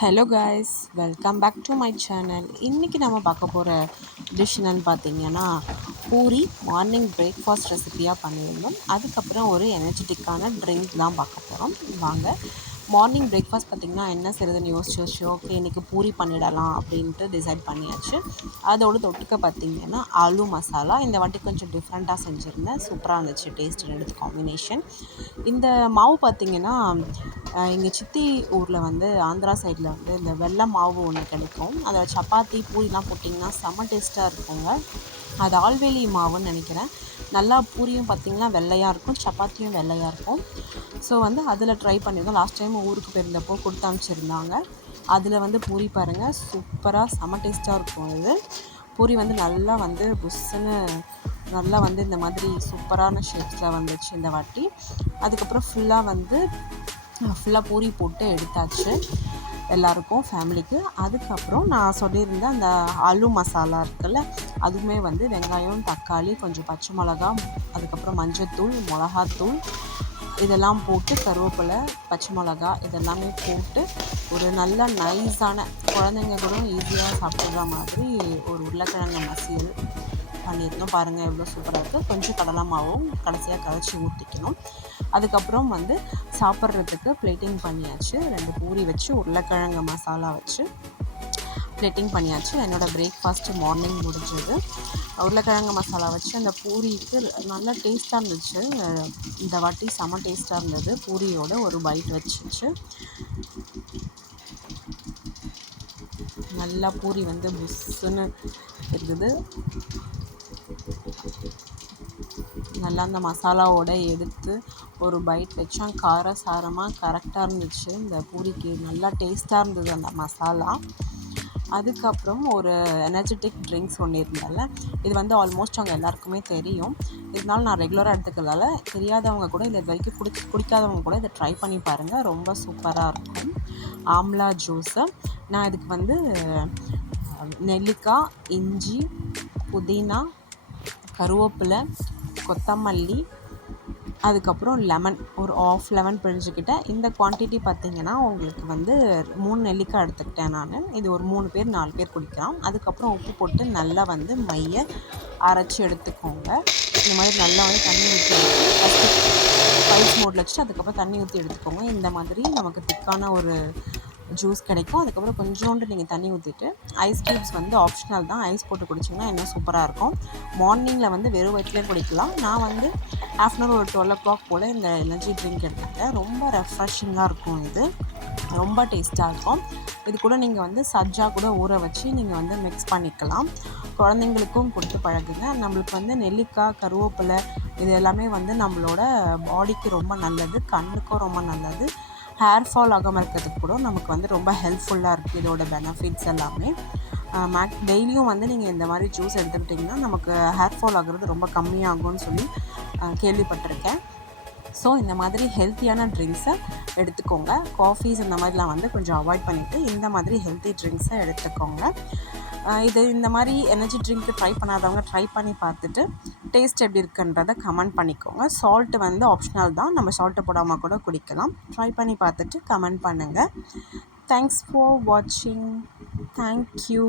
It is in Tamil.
Hello guys, welcome back to my channel. இன்றைக்கி நம்ம பார்க்க போகிற டிஷ் என்னன்னு பார்த்தீங்கன்னா, பூரி மார்னிங் பிரேக்ஃபாஸ்ட் ரெசிபியாக பண்ணியிருந்தோம். அதுக்கப்புறம் ஒரு எனர்ஜெட்டிக்கான ட்ரிங்க் தான் பார்க்க போகிறோம். வாங்க. மார்னிங் பிரேக்ஃபாஸ்ட் பார்த்திங்கன்னா என்ன செய்கிறதுன்னு யோசிச்சு ஓகே இன்றைக்கி பூரி பண்ணிடலாம் அப்படின்ட்டு டிசைட் பண்ணியாச்சு. அதோடு தொட்டுக்க பார்த்திங்கன்னா ஆலு மசாலா. இந்த வாட்டி கொஞ்சம் டிஃப்ரெண்ட்டாக செஞ்சுருந்தேன். சூப்பராக இருந்துச்சு டேஸ்ட், ரெண்டுத்து காம்பினேஷன். இந்த மாவு பார்த்திங்கன்னா எங்கள் சித்தி ஊரில் வந்து ஆந்திரா சைடில் வந்து இந்த வெள்ளை மாவு ஒன்று கிடைக்கும். அதை சப்பாத்தி பூரிலாம் போட்டிங்கன்னா செம்ம டேஸ்ட்டாக இருக்குங்க. அது ஆல்வேலி மாவுன்னு நினைக்கிறேன். நல்லா பூரியும் பார்த்திங்கன்னா வெள்ளையாக இருக்கும், சப்பாத்தியும் வெள்ளையாக இருக்கும். ஸோ வந்து அதில் ட்ரை பண்ணியிருந்தோம். லாஸ்ட் டைம் ஊருக்கு போயிருந்தப்போ கொடுத்து அனுப்பிச்சிருந்தாங்க. அதில் வந்து பூரி பாருங்கள், சூப்பராக செம்ம டேஸ்ட்டாக இருக்கும். இது பூரி வந்து நல்லா வந்து புஷ்ஷுன்னு நல்லா வந்து இந்த மாதிரி சூப்பரான ஷேப்ஸில் வந்துச்சு இந்த வாட்டி. அதுக்கப்புறம் ஃபுல்லாக பூரி போட்டு எடுத்தாச்சு எல்லாருக்கும், ஃபேமிலிக்கு. அதுக்கப்புறம் நான் சொல்லியிருந்தேன் அந்த ஆலு மசாலா இருக்குல்ல, அதுவுமே வந்து வெங்காயம், தக்காளி, கொஞ்சம் பச்சை மிளகா, அதுக்கப்புறம் மஞ்சத்தூள், மிளகாத்தூள் இதெல்லாம் போட்டு கருவேப்பிலை, பச்சை மிளகா இதெல்லாமே போட்டு ஒரு நல்ல நைஸான குழந்தைங்க கூட ஈஸியாக சாப்பிட்ற மாதிரி ஒரு உருளைக்கிழங்கு மசியல் பண்ணியிருந்தோம். பாருங்கள் எவ்வளோ சூப்பராக இருக்குது. கொஞ்சம் கடலை மாவும் கடைசியாக கரைச்சி ஊற்றிக்கணும். அதுக்கப்புறம் வந்து சாப்பிட்றதுக்கு பிளேட்டிங் பண்ணியாச்சு. 2 பூரி வச்சு உருளைக்கிழங்கு மசாலா வச்சு பிளேட்டிங் பண்ணியாச்சு. என்னோடய பிரேக்ஃபாஸ்ட்டு மார்னிங் முடிஞ்சது. உருளைக்கிழங்கு மசாலா வச்சு அந்த பூரிக்கு நல்லா டேஸ்ட்டாக இருந்துச்சு. இந்த வாட்டி செம டேஸ்ட்டாக இருந்தது. பூரியோட ஒரு பைட் வச்சுச்சு. நல்லா பூரி வந்து புஷ்ஷுன்னு இருக்குது. நல்லா அந்த மசாலாவோடு எடுத்து ஒரு பைட் வச்சோம். காரசாரமாக கரெக்டாக இருந்துச்சு. இந்த பூரிக்கு நல்லா டேஸ்ட்டாக இருந்தது அந்த மசாலா. அதுக்கப்புறம் ஒரு எனர்ஜெட்டிக் ட்ரிங்க்ஸ் ஒன்று இருந்ததில்ல, இது வந்து ஆல்மோஸ்ட் அவங்க எல்லாருக்குமே தெரியும். இருந்தாலும் நான் ரெகுலராக எடுத்துக்கிறதால தெரியாதவங்க கூட இது வரைக்கும் குடிக்காதவங்க கூட இதை ட்ரை பண்ணி பாருங்கள். ரொம்ப சூப்பராக இருக்கும். ஆம்லா ஜூஸு. நான் இதுக்கு வந்து நெல்லிக்காய், இஞ்சி, புதினா, கருவேப்பிலை, கொத்தமல்லி, அதுக்கப்புறம் லெமன் ஒரு ஆஃப் லெமன் பிழிஞ்சிக்கிட்டேன். இந்த குவான்டிட்டி பார்த்திங்கன்னா உங்களுக்கு வந்து 3 நெல்லிக்காய் எடுத்துக்கிட்டேன் நான். இது ஒரு 3 பேர் 4 பேர் குடிக்கலாம். அதுக்கப்புறம் உப்பு போட்டு நல்லா வந்து மையை அரைச்சி எடுத்துக்கோங்க. இந்த மாதிரி நல்லா வந்து தண்ணி ஊற்றி ஃபஸ்ட்டு ஸ்பைஸ் மோடில் வச்சுட்டு அதுக்கப்புறம் தண்ணி ஊற்றி எடுத்துக்கோங்க. இந்த மாதிரி நமக்கு திக்கான ஒரு ஜூஸ் கிடைக்கும். அதுக்கப்புறம் கொஞ்சோண்டு நீங்கள் தண்ணி ஊற்றிட்டு ஐஸ் க்யூப்ஸ் வந்து ஆப்ஷனல் தான். ஐஸ் போட்டு குடிச்சிங்கன்னா இன்னும் சூப்பராக இருக்கும். மார்னிங்கில் வந்து வெறும் வயிற்றுலேயும் குடிக்கலாம். நான் வந்து ஆஃப்டர்நூன் ஒரு 12 o'clock போல் இந்த எனர்ஜி ட்ரிங்க் எடுத்துக்கிட்டேன். ரொம்ப ரெஃப்ரெஷிங்காக இருக்கும். இது ரொம்ப டேஸ்ட்டாக இருக்கும். இது கூட நீங்கள் வந்து சஜ்ஜா கூட ஊற வச்சு நீங்கள் வந்து மிக்ஸ் பண்ணிக்கலாம். குழந்தைங்களுக்கும் கொடுத்து பழகுங்க. நம்மளுக்கு வந்து நெல்லிக்காய், கருவேப்பிலை இது எல்லாமே வந்து நம்மளோட பாடிக்கு ரொம்ப நல்லது, கண்ணுக்கும் ரொம்ப நல்லது. ஹேர் ஃபால் ஆகாமல் இருக்கிறதுக்கு கூட நமக்கு வந்து ரொம்ப ஹெல்ப்ஃபுல்லாக இருக்குது இதோட பெனிஃபிட்ஸ் எல்லாமே. டெய்லியும் வந்து நீங்கள் இந்த மாதிரி ஜூஸ் எடுத்துக்கிட்டிங்கன்னா நமக்கு ஹேர் ஃபால் ஆகிறது ரொம்ப கம்மியாகும்னு சொல்லி கேள்விப்பட்டிருக்கேன். ஸோ இந்த மாதிரி ஹெல்த்தியான ட்ரிங்க்ஸை எடுத்துக்கோங்க. காஃபீஸ் இந்த மாதிரிலாம் வந்து கொஞ்சம் அவாய்ட் பண்ணிவிட்டு இந்த மாதிரி ஹெல்த்தி ட்ரிங்க்ஸை எடுத்துக்கோங்க. இந்த மாதிரி எனர்ஜி ட்ரிங்க்கு ட்ரை பண்ணாதவங்க ட்ரை பண்ணி பார்த்துட்டு டேஸ்ட் எப்படி இருக்குன்றதை கமெண்ட் பண்ணிக்கோங்க. சால்ட்டு வந்து ஆப்ஷனல் தான், நம்ம சால்ட்டு போடாமல் கூட குடிக்கலாம். ட்ரை பண்ணி பார்த்துட்டு கமெண்ட் பண்ணுங்கள். தேங்க்ஸ் ஃபார் வாட்சிங். தேங்க்யூ.